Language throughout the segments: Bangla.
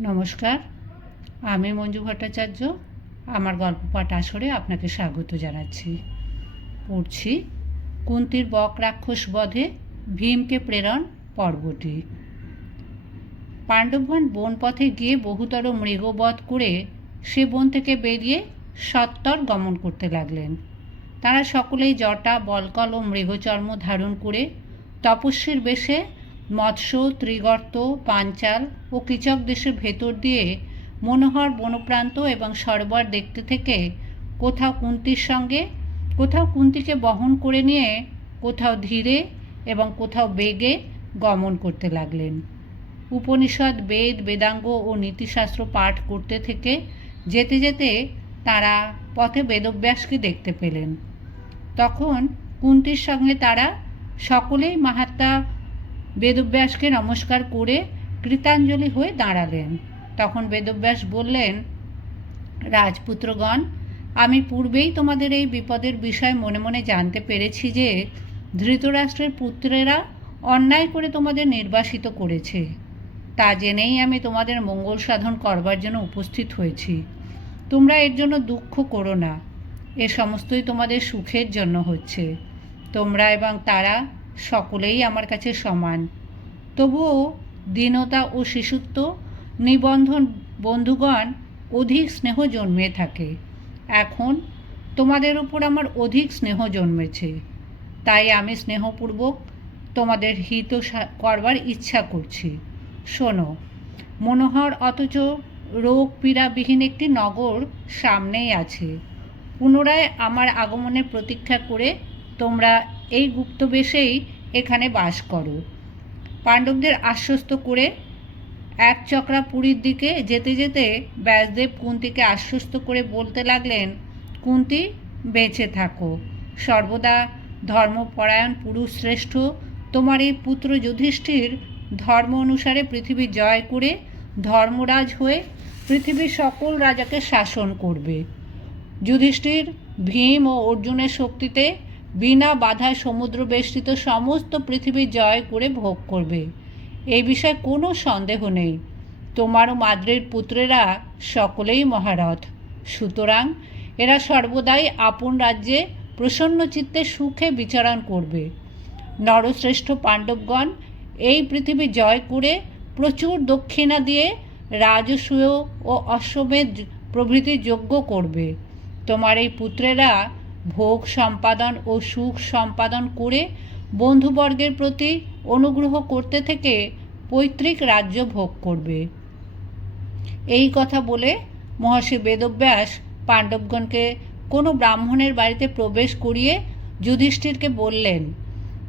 নমস্কার। আমি মঞ্জু ভট্টাচার্য। আমার গল্প পাঠ আসরে আপনাকে স্বাগত জানাচ্ছি। পড়ছি, কুন্তির বক রাক্ষস বধে ভীমকে প্রেরণ পর্বটি। পাণ্ডবগণ বনপথে গিয়ে বহুতর মৃগবধ করে সে বন থেকে বেরিয়ে সত্তর গমন করতে লাগলেন। তারা সকলেই জটা, বলকল ও মৃগচর্ম ধারণ করে তপস্বীর বেশে মৎস্য, ত্রিগর্ত পাঞ্চাল ও কৃচক দেশের ভেতর দিয়ে মনোহর বনপ্রান্ত এবং সরোবর দেখতে থেকে কোথাও কুন্তির সঙ্গে, কোথাও কুন্তিকে বহন করে নিয়ে কোথাও ধীরে এবং কোথাও বেগে গমন করতে লাগলেন। উপনিষদ, বেদ, বেদাঙ্গ ও নীতিশাস্ত্র পাঠ করতে থেকে যেতে যেতে তারা পথে বেদব্যাসকে দেখতে পেলেন। তখন কুন্তির সঙ্গে তারা সকলেই মাহাত্মা বেদব্যাসকে নমস্কার করে কৃতাঞ্জলি হয়ে দাঁড়ালেন। তখন বেদব্যাস বললেন, রাজপুত্রগণ, আমি পূর্বেই তোমাদের এই বিপদের বিষয় মনে মনে জানতে পেরেছি যে, ধৃতরাষ্ট্রের পুত্রেরা অন্যায় করে তোমাদের নির্বাসিত করেছে। তা জেনেই আমি তোমাদের মঙ্গল সাধন করবার জন্য উপস্থিত হয়েছি। তোমরা এর জন্য দুঃখ করো না। এ সমস্তই তোমাদের সুখের জন্য হচ্ছে। তোমরা এবং তারা সকলেই আমার কাছে সমান। তবুও দীনতা ও শিশুত্ব, নিবন্ধন বন্ধুগণ অধিক স্নেহ জন্মে থাকে। এখন তোমাদের উপর আমার অধিক স্নেহ জন্মেছে। তাই আমি স্নেহপূর্বক তোমাদের হিত করবার ইচ্ছা করছি। শোনো, মনোহর অথচ রোগ পীড়াবিহীন একটি নগর সামনেই আছে। পুনরায় আমার আগমনের প্রতীক্ষা করে তোমরা এই গুপ্তবেশেই এখানে বাস করো। পাণ্ডবদের আশ্বস্ত করে এক চক্রা পুরীর দিকে যেতে যেতে ব্যাসদেব কুন্তিকে আশ্বস্ত করে বলতে লাগলেন, কুন্তি, বেঁচে থাকো। সর্বদা ধর্মপরায়ণ পুরুষ শ্রেষ্ঠ। তোমার এই পুত্র যুধিষ্ঠির ধর্ম অনুসারে পৃথিবী জয় করে ধর্মরাজ হয়ে পৃথিবীর সকল রাজাকে শাসন করবে। যুধিষ্ঠির ভীম ও অর্জুনের শক্তিতে বিনা বাধায় সমুদ্র বেষ্টিত সমস্ত পৃথিবী জয় করে ভোগ করবে। এই বিষয়ে কোনো সন্দেহ নেই। তোমার মাদ্রের পুত্রেরা সকলেই মহারথ। সুতরাং এরা সর্বদাই আপন রাজ্যে প্রসন্ন চিত্তে সুখে বিচরণ করবে। নরশ্রেষ্ঠ পাণ্ডবগণ এই পৃথিবী জয় করে প্রচুর দক্ষিণা দিয়ে রাজসূয় ও অশ্বমেধ প্রভৃতি যজ্ঞ করবে। তোমার এই পুত্রেরা ভোগ সম্পাদন ও সুখ সম্পাদন করে বন্ধুবর্গের প্রতি অনুগ্রহ করতে থেকে পৈতৃক রাজ্য ভোগ করবে। এই কথা বলে মহর্ষি বেদব্যাস পাণ্ডবগণকে কোনো ব্রাহ্মণের বাড়িতে প্রবেশ করিয়ে যুধিষ্ঠিরকে বললেন,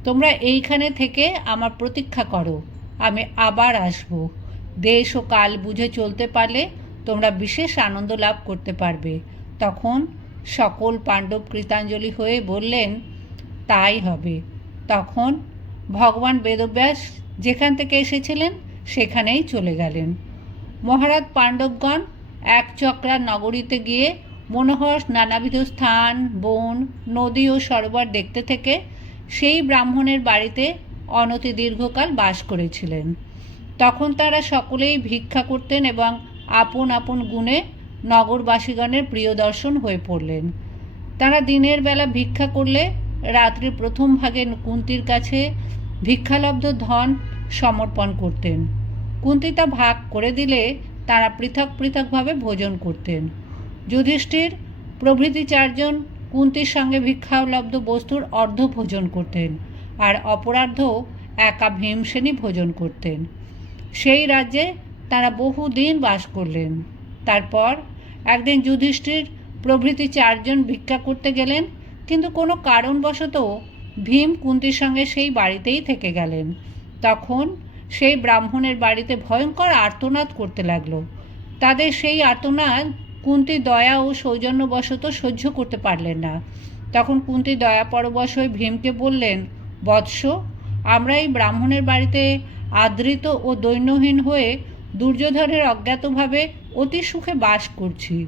তোমরা এইখানে থেকে আমার প্রতীক্ষা করো, আমি আবার আসব। দেশ ও কাল বুঝে চলতে পারলে তোমরা বিশেষ আনন্দ লাভ করতে পারবে। তখন সকল পাণ্ডব কৃতাঞ্জলি হয়ে বললেন, তাই হবে। তখন ভগবান বেদব্যাস যেখান থেকে এসেছিলেন, সেখানেই চলে গেলেন। মহারাজ পাণ্ডবগণ এক চক্রা নগরীতে গিয়ে মনোহর নানাবিধ স্থান, বন, নদী ও সরোবর দেখতে থেকে সেই ব্রাহ্মণের বাড়িতে অনতি দীর্ঘকাল বাস করেছিলেন। তখন তারা সকলেই ভিক্ষা করতেন এবং আপন আপন গুণে নগরবাসীগণের প্রিয় দর্শন হয়ে পড়লেন। তারা দিনের বেলা ভিক্ষা করলে রাত্রির প্রথম ভাগে কুন্তির কাছে ভিক্ষালব্ধ ধন সমর্পণ করতেন। কুন্তি তা ভাগ করে দিলে তারা পৃথক পৃথকভাবে ভোজন করতেন। যুধিষ্ঠির প্রভৃতি চারজন কুন্তির সঙ্গে ভিক্ষালব্ধ বস্তুর অর্ধ ভোজন করতেন আর অপরার্ধ একা ভীমসেনী ভোজন করতেন। সেই রাজ্যে তারা বহুদিন বাস করলেন। তারপর একদিন যুধিষ্ঠির প্রভৃতি চারজন ভিক্ষা করতে গেলেন, কিন্তু কোনো কারণবশত ভীম কুন্তির সঙ্গে সেই বাড়িতেই থেকে গেলেন। তখন সেই ব্রাহ্মণের বাড়িতে ভয়ঙ্কর আর্তনাদ করতে লাগল। তাদের সেই আর্তনাদ কুন্তি দয়া ও সৌজন্যবশত সহ্য করতে পারলেন না। তখন কুন্তি দয়া পরবশ হয়ে ভীমকে বললেন, বৎস, আমরা এই ব্রাহ্মণের বাড়িতে আদৃত ও দৈন্যহীন হয়ে দুর্যোধনের অজ্ঞাতভাবে অতি সুখে বাস করছি।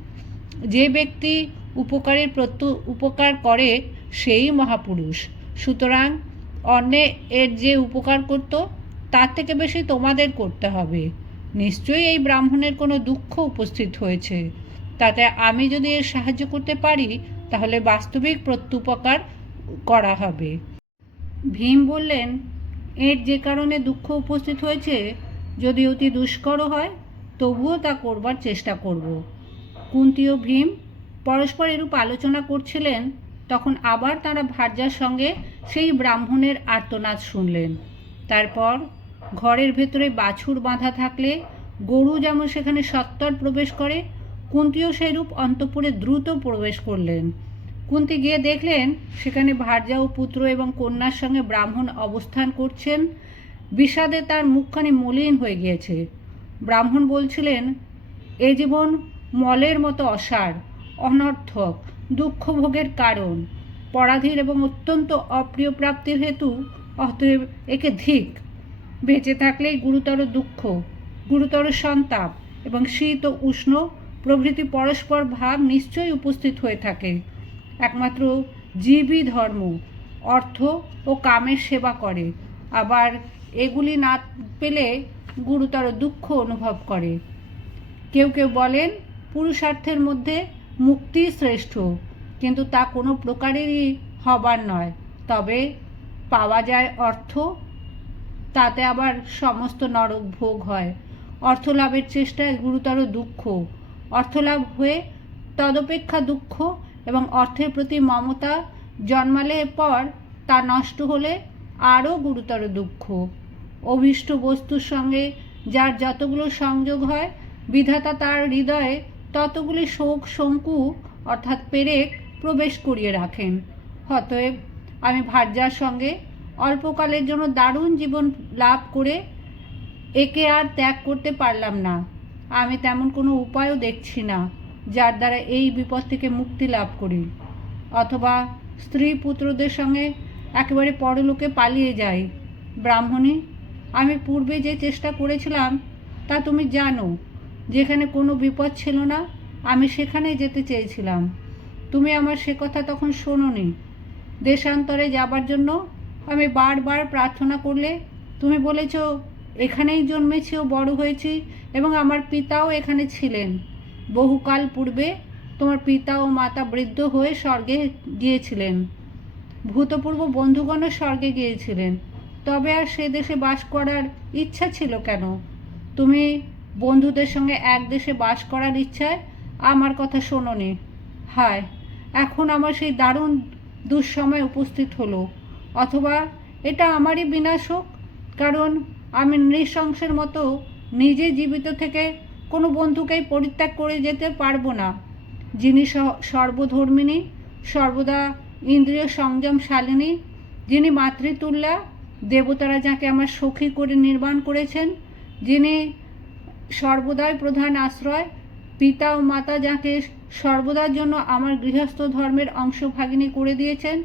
যে ব্যক্তি উপকারের প্রত্যু, উপকার করে সেই মহাপুরুষ। সুতরাং অন্যে এর যে উপকার করত, তার থেকে বেশি তোমাদের করতে হবে। নিশ্চয়ই এই ব্রাহ্মণের কোনো দুঃখ উপস্থিত হয়েছে। তাতে আমি যদি এর সাহায্য করতে পারি, তাহলে বাস্তবিক প্রত্যুপকার করা হবে। ভীম বললেন, এর যে কারণে দুঃখ উপস্থিত হয়েছে যদি অতি দুষ্কর হয়, তবুও তা করবার চেষ্টা করব। কুন্তী ও ভীম পরস্পর এরূপ আলোচনা করছিলেন, তখন আবার তারা ভার্যার সঙ্গে সেই ব্রাহ্মণের আর্তনাদ শুনলেন। তারপর ঘরের ভেতরে বাছুর বাঁধা থাকলে, গরু যেমন সেখানে সত্তর প্রবেশ করে, কুন্তিও সেইরূপ অন্তপুরে দ্রুত প্রবেশ করলেন। কুন্তি গিয়ে দেখলেন, সেখানে ভার্যা ও পুত্র এবং কন্যার সঙ্গে ব্রাহ্মণ অবস্থান করছেন বিষাদে তার মুখখানি মলিন হয়ে গিয়েছে। ব্রাহ্মণ বলছিলেন, এ জীবন মলের মতো অসার, অনর্থক দুঃখ ভোগের কারণ। পরাধীর এবং অত্যন্ত অপ্রিয় প্রাপ্তির হেতু অতএব একে ধিক। বেঁচে থাকলেই গুরুতর দুঃখ, গুরুতর সন্তাপ এবং শীত ও উষ্ণ প্রভৃতি পরস্পর ভাব নিশ্চয়ই উপস্থিত হয়ে থাকে। একমাত্র জীবই ধর্ম, অর্থ ও কামের সেবা করে। আবার এগুলি না পেলে গুরুতর দুঃখ অনুভব করে। কেউ কেউ বলেন, পুরুষার্থের মধ্যে মুক্তি শ্রেষ্ঠ, কিন্তু তা কোনো প্রকারেরই হবার নয়। তবে পাওয়া যায় অর্থ, তাতে আবার সমস্ত নরক ভোগ হয়। অর্থ লাভের চেষ্টায় গুরুতর দুঃখ, অর্থলাভ হয়ে তদপেক্ষা দুঃখ এবং অর্থের প্রতি মমতা জন্মালে পর তা নষ্ট হলে আরও গুরুতর দুঃখ। অভীষ্ট বস্তুর সঙ্গে যার যতগুলো সংযোগ হয়, বিধাতা তার হৃদয়ে ততগুলি শোক শঙ্কু অর্থাৎ পেরেক প্রবেশ করিয়ে রাখেন। অতএব আমি ভার্যার সঙ্গে অল্পকালের জন্য দারুণ জীবন লাভ করে একে আর ত্যাগ করতে পারলাম না। আমি তেমন কোনো উপায়ও দেখছি না, যার দ্বারা এই বিপদ থেকে মুক্তি লাভ করি। অথবা স্ত্রী পুত্রদের সঙ্গে একেবারে পরলোকে পালিয়ে যাই। ব্রাহ্মণী আমি পূর্বে যে চেষ্টা করেছিলাম, তা তুমি জানো। যেখানে কোনো বিপদ ছিল না, আমি সেখানে যেতে চেয়েছিলাম। তুমি আমার সে কথা তখন শোনোনি। দেশান্তরে যাবার জন্য আমি বারবার প্রার্থনা করলে তুমি বলেছ, এখানেই জন্মেছি ও বড় হয়েছি এবং আমার পিতাও এখানে ছিলেন। বহুকাল পূর্বে তোমার পিতা ও মাতা বৃদ্ধ হয়ে স্বর্গে গিয়েছিলেন। ভূতপূর্ব বন্ধুগণও স্বর্গে গিয়েছিলেন। তবে আর সে দেশে বাস করার ইচ্ছা ছিল কেন? তুমি বন্ধুদের সঙ্গে এক দেশে বাস করার ইচ্ছায় আমার কথা শোনোনি। হায়, এখন আমার সেই দারুণ দুঃসময় উপস্থিত হলো। অথবা এটা আমারই বিনাশ হোক? কারণ আমি নৃশংসের মতো নিজে জীবিত থেকে কোনো বন্ধুকেই পরিত্যাগ করে যেতে পারব না। যিনি স- সর্বধর্মিণী সর্বদা ইন্দ্রিয় সংযম শালিনী, যিনি মাতৃতুল্যা দেবতারা যাকে আমার সখী করে নির্মাণ করেছেন, যিনি সর্বদাই প্রধান আশ্রয়, পিতা ও মাতা যাকে সর্বদার জন্য আমার গৃহস্থ ধর্মের অংশভাগিনী করে দিয়েছেন,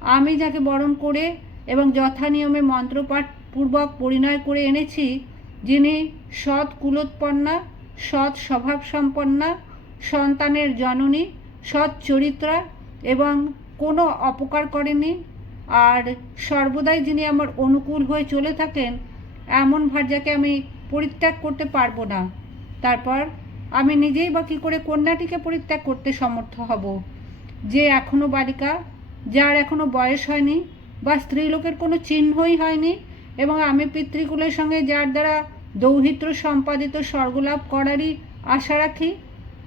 আমি যাকে বরণ করে এবং যথানিয়মে মন্ত্রপাঠ পূর্বক পরিণয় করে এনেছি, যিনি সৎ কুলোৎপন্না, সৎ স্বভাব সম্পন্না সন্তানের জননী, সৎ চরিত্রা এবং কোনো অপকার করেনি আর সর্বদাই যিনি আমার অনুকূল হয়ে চলে থাকেন, এমন ভার্যাকে আমি পরিত্যাগ করতে পারব না। তারপর আমি নিজেই বা কী করে কন্যাটিকে পরিত্যাগ করতে সমর্থ হব? যে এখনও বালিকা, যার এখনও বয়স হয়নি বা স্ত্রীলোকের কোনো চিহ্নই হয়নি এবং আমি পিতৃকুলের সঙ্গে যার দ্বারা দৌহিত্র সম্পাদিত স্বর্গলাভ করারই আশা রাখি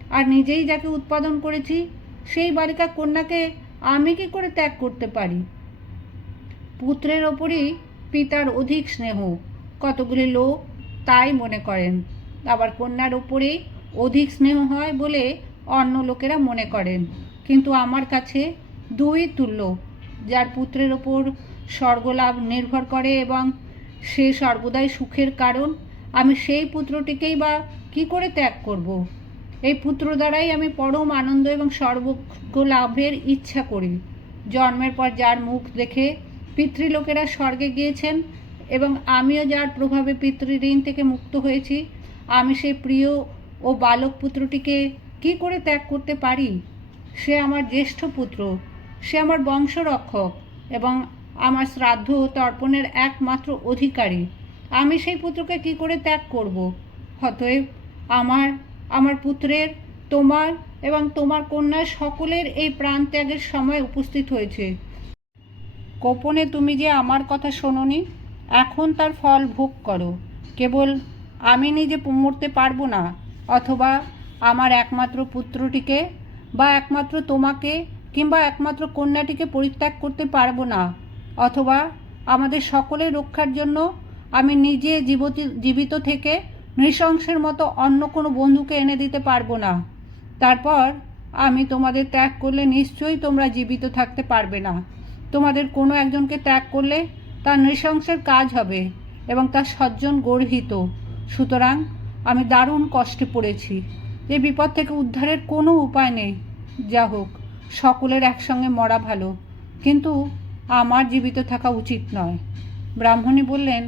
আর নিজেই যাকে উৎপাদন করেছি, সেই বালিকা কন্যাকে আমি কি করে ত্যাগ করতে পারি? পুত্রের ওপরই পিতার অধিক স্নেহ। কতগুলি লোক তাই মনে করেন। আবার কন্যার ওপরেই অধিক স্নেহ হয় বলে অন্য লোকেরা মনে করেন। কিন্তু আমার কাছে দুই তুল্য, যার পুত্রের ওপর স্বর্গলাভ নির্ভর করে এবং সে সর্বদাই সুখের কারণ, আমি সেই পুত্রটিকেই বা কি করে ত্যাগ করব। এই পুত্র দ্বারাই আমি পরম আনন্দ এবং সর্বজ্ঞ লাভের ইচ্ছা করি। জন্মের পর যার মুখ দেখে পিতৃলোকেরা স্বর্গে গিয়েছেন এবং আমিও যার প্রভাবে পিতৃঋণ থেকে মুক্ত হয়েছি, আমি সেই প্রিয় ও বালক পুত্রটিকে কি করে ত্যাগ করতে পারি? সে আমার জ্যেষ্ঠ পুত্র, সে আমার বংশরক্ষক এবং আমার শ্রাদ্ধ তর্পণের একমাত্র অধিকারী। আমি সেই পুত্রকে কি করে ত্যাগ করব? অতএব আমার আমার পুত্রের, তোমার এবং তোমার কন্যার সকলের এই প্রাণ ত্যাগের সময় উপস্থিত হয়েছে। গোপনে তুমি যে আমার কথা শোনোনি, এখন তার ফল ভোগ করো। কেবল আমি নিজে মরতে পারব না, অথবা আমার একমাত্র পুত্রটিকে বা একমাত্র তোমাকে কিংবা একমাত্র কন্যাটিকে পরিত্যাগ করতে পারব না, অথবা আমাদের সকলের রক্ষার জন্য আমি নিজে জীবতি জীবিত থেকে নৃশংসের মতো অন্য কোনো বন্ধুকে এনে দিতে পারব না। তারপর আমি তোমাদের ত্যাগ করলে নিশ্চয়ই তোমরা জীবিত থাকতে পারবে না। তোমাদের কোনো একজনকে ত্যাগ করলে তার নৃশংসের কাজ হবে এবং তার সজ্জন গর্হিত। সুতরাং আমি দারুণ কষ্টে পড়েছি। এই বিপদ থেকে উদ্ধারের কোনো উপায় নেই। যা হোক সকলের একসঙ্গে মরা ভালো, কিন্তু আমার জীবিত থাকা উচিত নয়। ব্রাহ্মণী বললেন,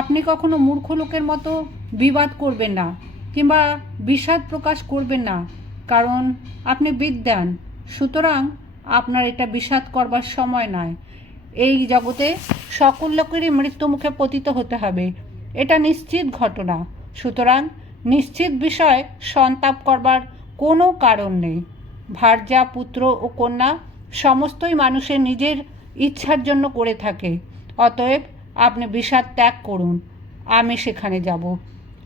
আপনি কখনো মূর্খ লোকের মতো বিবাদ করবেন না কিংবা বিষাদ প্রকাশ করবেন না, কারণ আপনি বিদ্যান। সুতরাং আপনার এটা বিষাদ করবার সময় নয় এই জগতে সকল লোকেরই মৃত্যুমুখে পতিত হতে হবে। এটা নিশ্চিত ঘটনা। সুতরাং নিশ্চিত বিষয় সন্তাপ করবার কোনো কারণ নেই। ভার্যা, পুত্র ও কন্যা সমস্তই মানুষের নিজের ইচ্ছার জন্য করে থাকে। অতএব আপনি বিষাদ ত্যাগ করুন। আমি সেখানে যাব।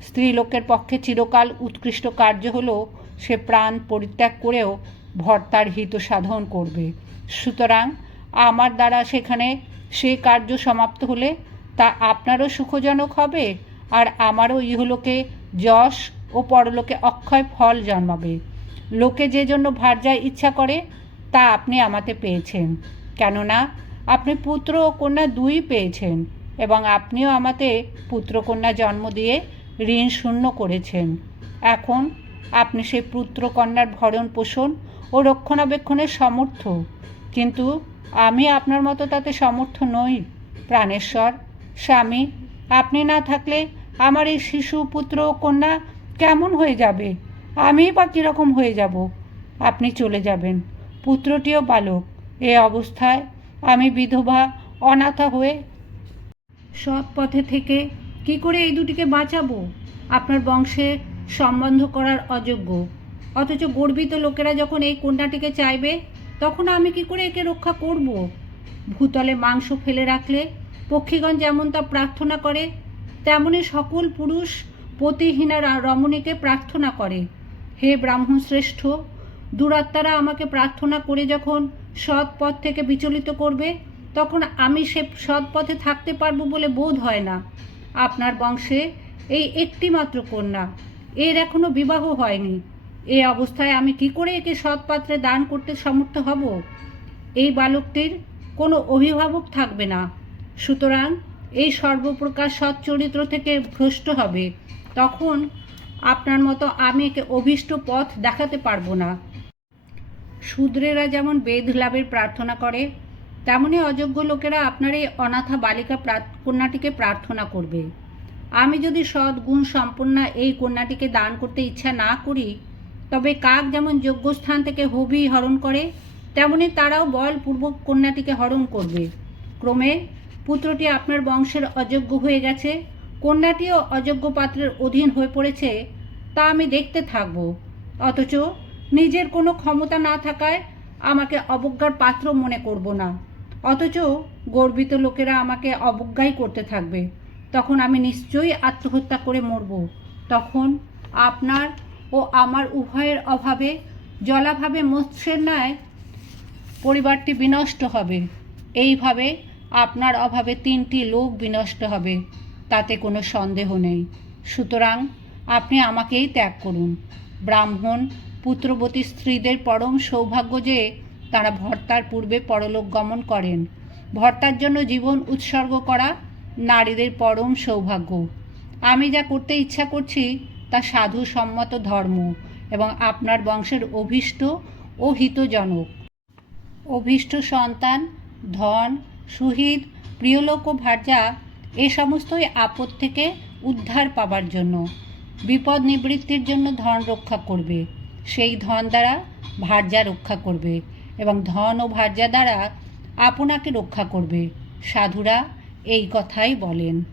স্ত্রীলোকের পক্ষে চিরকাল উৎকৃষ্ট কার্য হলো সে প্রাণ পরিত্যাগ করেও ভর্তার হিত সাধন করবে। সুতরাং আমার দ্বারা সেখানে সে কার্য সমাপ্ত হলে তা আপনারও সুখজনক হবে আর আমারও ইহলোকে যশ ও পরলোকে অক্ষয় ফল জন্মাবে। লোকে যে জন্য ভার্যায় ইচ্ছা করে, তা আপনি আমাতে পেয়েছেন। কেননা, আপনি পুত্র ও কন্যা দুই পেয়েছেন এবং আপনিও আমাতে পুত্রকন্যা জন্ম দিয়ে ঋণ শূন্য করেছেন। এখন আপনি সেই পুত্রকন্যার ভরণ পোষণ ও রক্ষণাবেক্ষণের সমর্থ। কিন্তু আমি আপনার মতো তাতে সমর্থ নই। প্রাণেশ্বর, স্বামী, আপনি না থাকলে আমার এই শিশু, পুত্র কন্যা কেমন হয়ে যাবে? আমি বা কীরকম হয়ে যাব? আপনি চলে যাবেন। পুত্রটিও বালক। এ অবস্থায় আমি বিধবা, অনাথা হয়ে সৎ পথে থেকে কি করে এই দুটিকে বাঁচাবো? আপনার বংশে সম্বন্ধ করার অযোগ্য। অথচ গর্বিত লোকেরা যখন এই কন্যাটিকে চাইবে, তখন আমি কি করে একে রক্ষা করব? ভূতলে মাংস ফেলে রাখলে পক্ষীগণ যেমন তা প্রার্থনা করে, তেমনি সকল পুরুষ পতিহীনা রা- রমণীকে প্রার্থনা করে। হে ব্রাহ্মণ শ্রেষ্ঠ, দুরাত্মারা আমাকে প্রার্থনা করে যখন সৎ পথ থেকে বিচলিত করবে, তখন আমি সে সৎ পথে থাকতে পারব বলে বোধ হয় না। আপনার বংশে এই একটি মাত্র কন্যা। এর এখনও বিবাহ হয়নি। এই অবস্থায় আমি কি করে একে সৎ পাত্রে দান করতে সমর্থ হব? এই বালকটির কোনো অভিভাবক থাকবে না। সুতরাং এই সর্বপ্রকার সৎ চরিত্র থেকে ভ্রষ্ট হবে। তখন আপনার মতো আমি একে অভীষ্ট পথ দেখাতে পারব না। শূদ্রেরা যেমন বেদ লাভের প্রার্থনা করে, তেমনি অযোগ্য লোকেরা আপনার এই অনাথা বালিকা কন্যাটিকে প্রার্থনা করবে। আমি যদি সৎ গুণ সম্পন্না এই কন্যাটিকে দান করতে ইচ্ছা না করি তবে কাক যেমন যোগ্য স্থান থেকে হবি হরণ করে, তেমনি তারাও বলপূর্বক কন্যাটিকে হরণ করবে। ক্রমে পুত্রটি আপনার বংশের অযোগ্য হয়ে গেছে, কন্যাটিও অযোগ্য পাত্রের অধীন হয়ে পড়েছে, তা আমি দেখতে থাকব। অথচ নিজের কোনো ক্ষমতা না থাকায় আমাকে অবজ্ঞার পাত্র মনে করব না। অথচ গর্বিত লোকেরা আমাকে অবজ্ঞাই করতে থাকবে। তখন আমি নিশ্চয়ই আত্মহত্যা করে মরব। তখন আপনার ও আমার উভয়ের অভাবে, জলাভাবে মৎস্যের ন্যায় পরিবারটি বিনষ্ট হবে। এইভাবে আপনার অভাবে তিনটি লোক বিনষ্ট হবে, তাতে কোনো সন্দেহ নেই। সুতরাং আপনি আমাকেই ত্যাগ করুন। ব্রাহ্মণ পুত্রবতী স্ত্রীদের পরম সৌভাগ্য যে তারা ভর্তার পূর্বে পরলোক গমন করেন। ভর্তার জন্য জীবন উৎসর্গ করা নারীদের পরম সৌভাগ্য। আমি যা করতে ইচ্ছা করছি তা সাধু সম্মত ধর্ম এবং আপনার বংশের অভীষ্ট ও হিতজনক। অভীষ্ট সন্তান, ধন সুহৃদ প্রিয়লোক ও ভার্যা, এ সমস্তই আপদ থেকে উদ্ধার পাবার জন্য, বিপদ নিবৃত্তির জন্য ধন রক্ষা করবে। সেই ধন দ্বারা ভার্যা রক্ষা করবে এবং ধন ও ভার্যা দ্বারা আপনাকে রক্ষা করবে। সাধুরা এই কথাই বলেন।